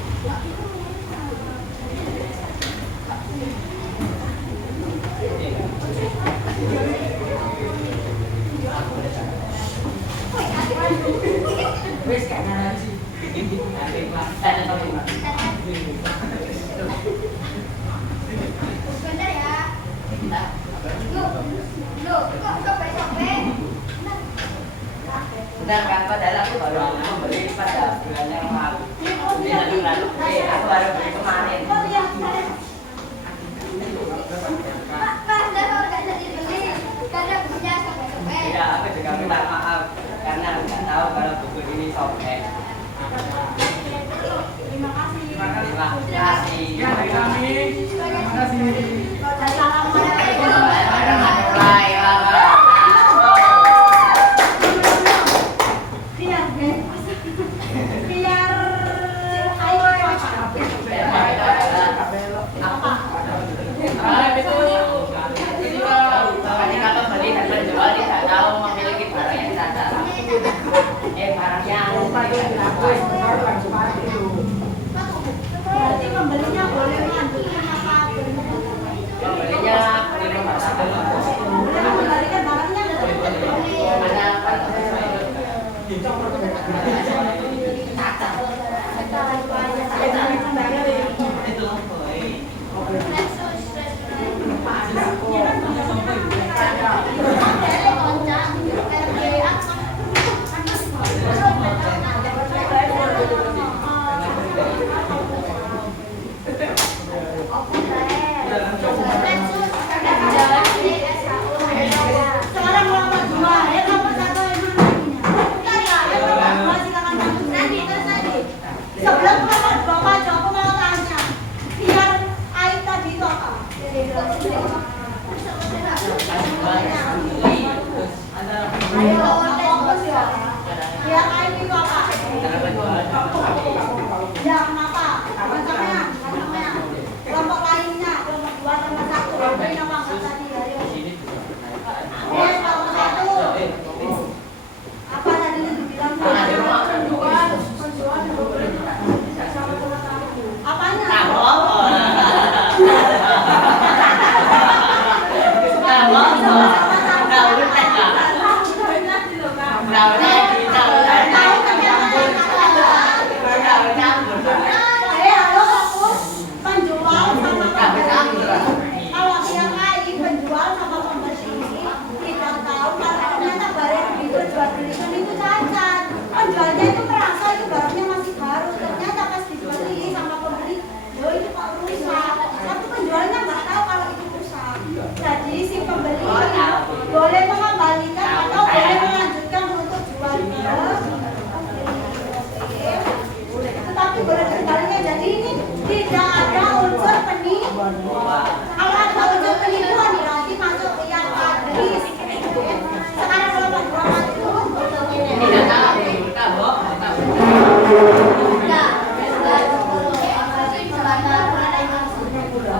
Wes kayak narasi. Bener ya. Loh, kok sobek-sobek? Benar kan, padahal aku baru membeli pada bulan yang lalu. Bulan yang lalu, aku baru beli kemarin. Oh iya. Pak, kenapa nggak jadi beli? Karena punya sobek-sobek. Ya, aku juga minta maaf karena nggak tahu kalau buku ini sobek. Terima kasih. Terima kasih. Ya, dari kami, terima kasih. Assalamualaikum. Warahmatullahi wabarakatuh. Biar ayo apa? Itu Ketika pembeli dan penjual tidak tahu memiliki barang yang cacat. Barang yang Berarti pembelinya boleh mengambilkan apa? pembelinya boleh membatalkan. Boleh mengembalikan barangnya nggak? Ada apa? Sekarang mau nomor 2, ya nomor 1 yang mana lagi? Bentar ya, yang nomor 2 silakan masuk. Nanti, terus nanti. Sebelum nomor 2 maju, aku mau tanya. Biar air tadi itu apa? Ayo, fokus ya. Biar air itu apa? Ya, kenapa? Contohnya, contohnya. Kelompok lainnya, kelompok 2 sama 1. Ini nama angkat tadi, ayo. Kelompok 1. Apa tadi yang dibilang? Apanya? Tahu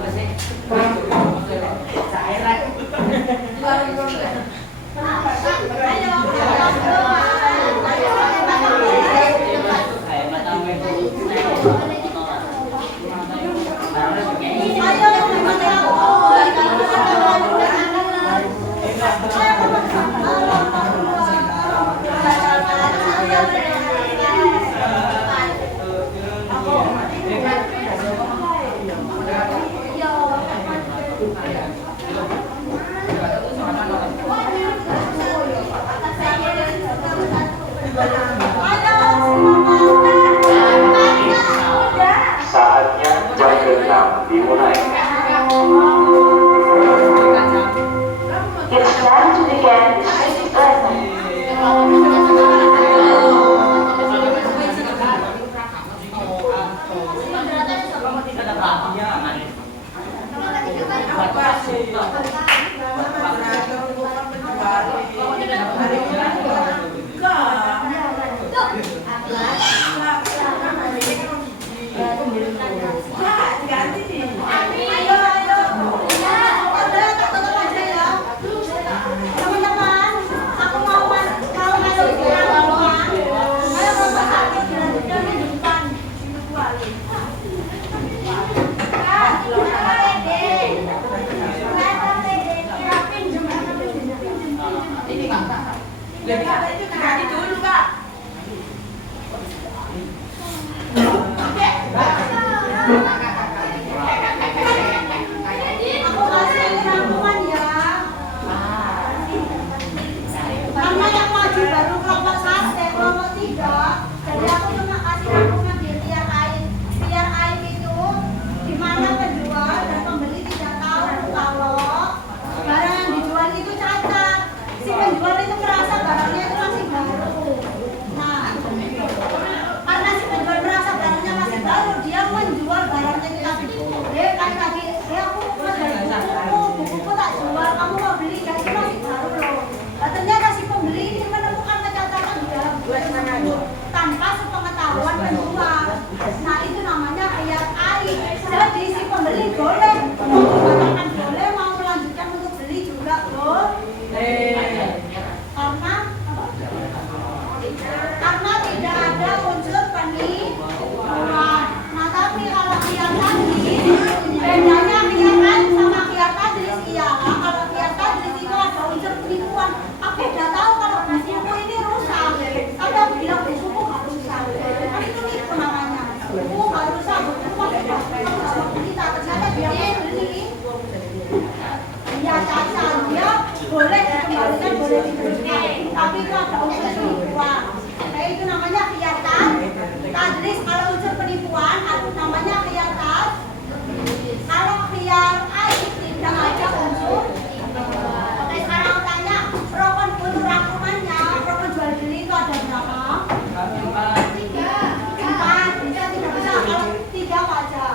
apa sih? Cairan. Kayak mata Saatnya jam ke-6 dimulai. It's time to begin the sixth lesson. Tanpa sepengetahuan penjual. Nah itu namanya khiyar aib. Jadi si pembeli boleh mengatakan boleh, mau melanjutkan untuk beli juga boleh. Karena tidak ada unsur penipuan. Nah tapi kalau khiyar tadlis, bedanya khiyar aib sama khiyar tadlis ialah kalau khiyar tadlis itu ada unsur penipuan. Aku udah tahu kalau buku ini rusak, tapi aku bilang buku nggak rusak. Kan itu nipu namanya. Buku nggak rusak, buku kita ternyata dia beli. Ya cacat, dia boleh dikembalikan, boleh diteruskan, tapi itu ada unsur penipuan. Nah itu namanya khiyar tadlis. Kalau unsur penipuan, namanya khiyar tadlis. Kalau khiyar aib tidak ada unsur. Oke, sekarang aku tanya, rokon butuh rangkumannya, rokon jual beli itu ada berapa? 4. Tidak bisa, kalau 3 apa aja?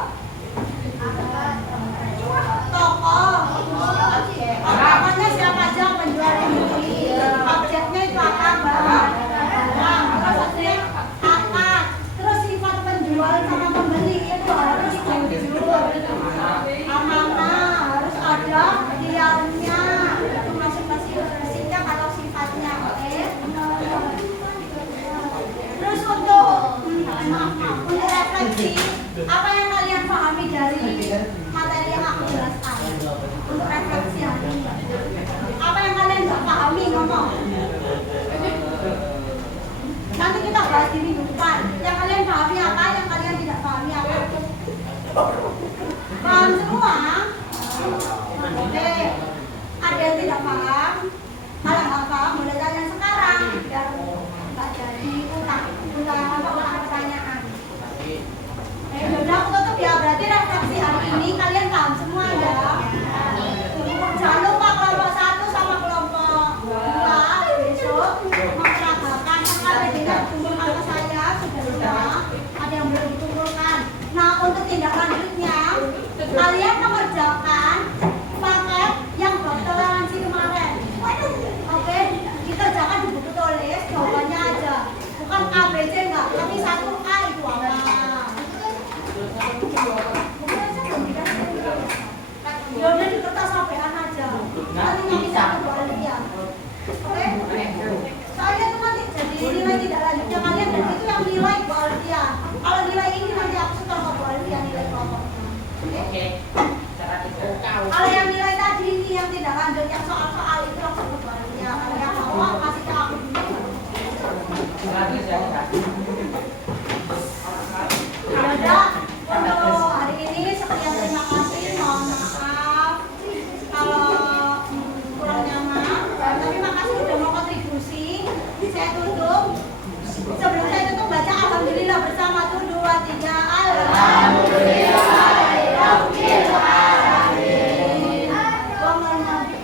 Toko. Namanya siapa aja penjual beli. Objeknya itu apa? Barang. Terus objek akad. Terus sifat penjual sama pembeli itu harus jujur, amanah, harus ada khiyarnya. Itu masing-masing prinsipnya kalau sifatnya. Oke. Terus untuk refleksi, apa yang kalian pahami dari materi yang aku jelaskan? Untuk refleksi hari ini, apa yang kalian nggak pahami ngomong? Nanti kita bahas di minggu depan. Yang kalian pahami apa, yang kalian tidak pahami apa? Paham semua? Oke. Ada yang tidak paham? Kalau nggak paham, boleh tanya sekarang biar nggak jadi ulang pertanyaan.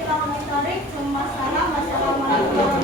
kami tarik. Wassalamualaikum warahmatullahi wabarakatuh.